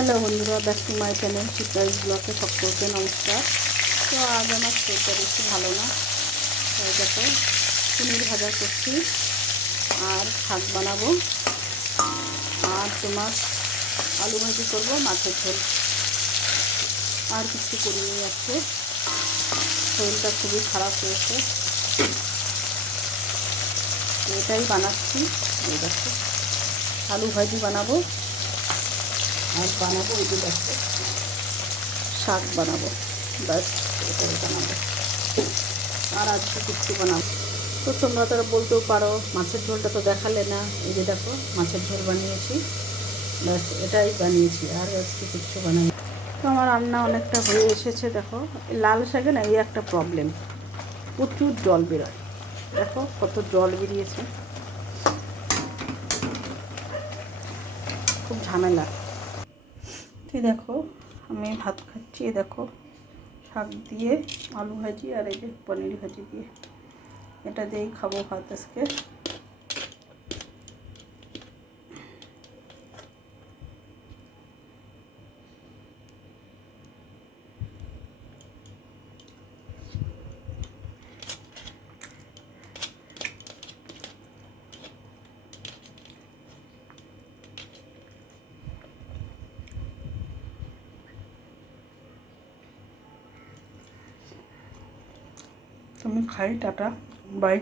Hello বন্ধুরা back to my channel Shivraj ব্লকে সকলকে নমস্কার। তো আজ আমার শরীরটা বেশি ভালো না। তো দেখো, পনির ভাজা করছি, আর শাক বানাবো। আর তোমার আলু ভাজি করব, মাছের ঝোল। আর কিছু করিনি আজকে। শরীরটা খুবই খারাপ হয়েছে। এটাই বানাচ্ছি। দেখো, আলু ভাজি বানাবো। আর বানাবো ওই যে দেখো। শাক বানাবো। ব্যাস এটাই বানাবো। আর আজকে কিছু বানাবো তো তোমরা তারা বলতেও পারো, মাছের ঝোলটা তো দেখালে না। এই যে দেখো, মাছের ঝোল বানিয়েছি। ব্যাস, এটাই বানিয়েছি, আর আজকে কিচ্ছু বানাই তো আমার রান্না অনেকটা হয়ে এসেছে, দেখো। লাল শাকে না, এই একটা প্রবলেম প্রচুর জল বেরোয়। দেখো, কত জল বেরিয়েছে। খুব ঝামেলা। এই দেখো, আমি ভাত খাচ্ছি দেখো, শাক দিয়ে, আলু ভাজি আর এই যে পনির ভাজি দিয়ে। এটা দিয়েই খাব ভাত আজকে। আমি খাই টাটা বাই